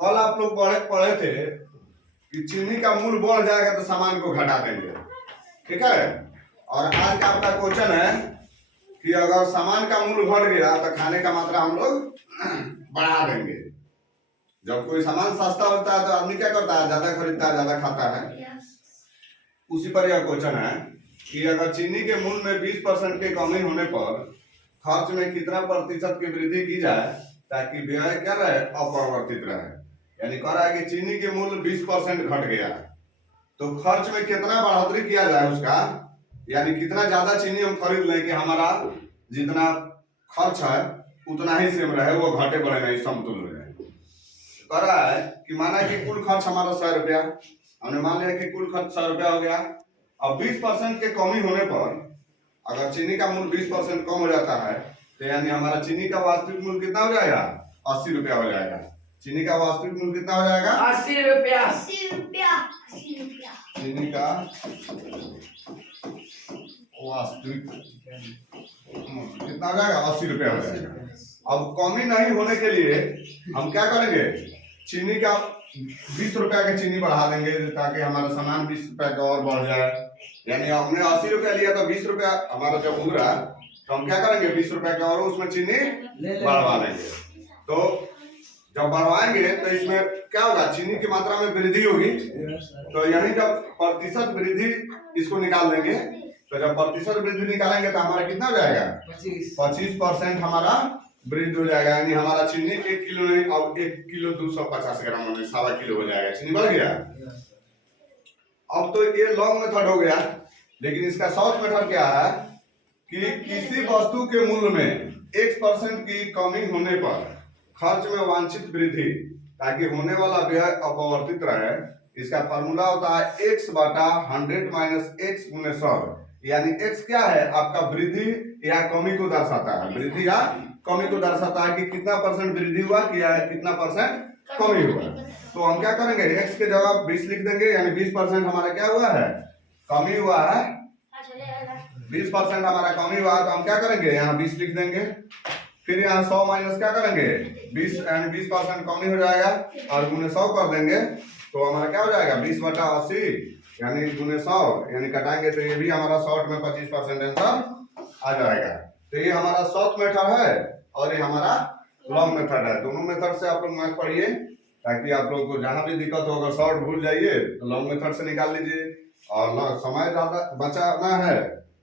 कल आप लोग पढ़े पढ़े थे कि चीनी का मूल्य बढ़ जाएगा तो सामान को घटा देंगे, ठीक है। और आज का आपका क्वेश्चन है कि अगर सामान का मूल्य बढ़ गया तो खाने का मात्रा हम लोग बढ़ा देंगे। जब कोई सामान सस्ता होता है तो आदमी क्या करता है, ज्यादा खरीदता है, ज्यादा खाता है। उसी पर यह क्वेश्चन है कि अगर चीनी के मूल्य में 20% की कमी होने पर खर्च में कितना प्रतिशत की वृद्धि की जाए ताकि व्यय क्या रहे, अपरिवर्तित रहे। यानी कह रहा है कि चीनी के मूल्य 20% घट गया तो खर्च में कितना बढ़ोतरी किया जाए उसका, यानी कितना ज्यादा चीनी हम खरीद लें कि हमारा जितना खर्च है उतना ही सेम रहे, वो घटे बढ़े नहीं, समतुल्य रहे। कह रहा है कि माना कि कुल खर्च हमारा 100 रुपया, हमने मान लिया कि कुल खर्च 100 रुपया हो गया। अब 20% के कमी होने पर अगर चीनी का मूल्य 20% कम हो जाता है तो यानी हमारा चीनी का वास्तविक मूल्य कितना हो जाएगा, 80 रुपया हो जाएगा। चीनी का वास्तविक मूल्य कितना हो जाएगा, 80 रुपया। चीनी का वास्तविक कितना हो जाएगा, 80 रुपया हो जाएगा। अब कमी नहीं होने के लिए हम क्या करेंगे, चीनी का 20 रुपया की चीनी बढ़ा देंगे ताकि हमारा सामान 20 रुपया का और बढ़ जाए। यानी हमने 80 रुपया लिया तो 20 रुपया हमारा जब उतरा तो हम क्या करेंगे, 20 रुपया का और उसमें चीनी बढ़वा लेंगे। तो जब बढ़वाएंगे तो इसमें क्या होगा, चीनी की मात्रा में वृद्धि होगी। तो यानी जब प्रतिशत वृद्धि इसको निकाल देंगे तो जब प्रतिशत वृद्धि निकालेंगे तो हमारा कितना हो जाएगा, 25% हमारा वृद्धि हो जाएगा। यानी हमारा चीनी 1 किलो नहीं, अब 1 किलो 250 ग्राम में 1.25 किलो हो जाएगा, चीनी बढ़ गया। अब तो ये लॉन्ग मेथड हो गया, लेकिन इसका शॉर्ट मेथड क्या है कि किसी वस्तु के मूल्य में X% की कमी होने पर खर्च में वांछित वृद्धि ताकि होने वाला व्यय अपरिवर्तित रहे। इसका फार्मूला होता है x बटा 100 माइनस x गुने 100। यानी x क्या है, आपका वृद्धि या कमी को दर्शाता है, वृद्धि या कमी को दर्शाता है कि कितना परसेंट वृद्धि हुआ या कितना परसेंट कमी हुआ। तो हम क्या करेंगे, x के जगह 20 लिख देंगे, यानी 20% हमारा क्या हुआ है, कमी हुआ है। 20% हमारा कमी हुआ तो हम क्या करेंगे, यहाँ 20 लिख देंगे। फिर यहाँ 100 माइनस क्या करेंगे, 20 यानी 20% कमी हो जाएगा और गुने 100 कर देंगे तो हमारा क्या हो जाएगा, 20 बटा 80 यानी गुने 100, यानी कटाएंगे तो ये भी हमारा शॉर्ट में 25% आंसर आ जाएगा। तो ये हमारा शॉर्ट मेथड है और ये हमारा लॉन्ग मेथड है। दोनों मेथड से आप लोग मैथ पढ़िए ताकि आप लोग को जहां भी दिक्कत हो, अगर शॉर्ट भूल जाइए तो लॉन्ग मेथड से निकाल लीजिए, और समय ज्यादा बचाना है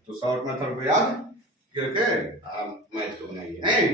तो शॉर्ट मेथड को याद करके आप मैथ को बनाइए। नहीं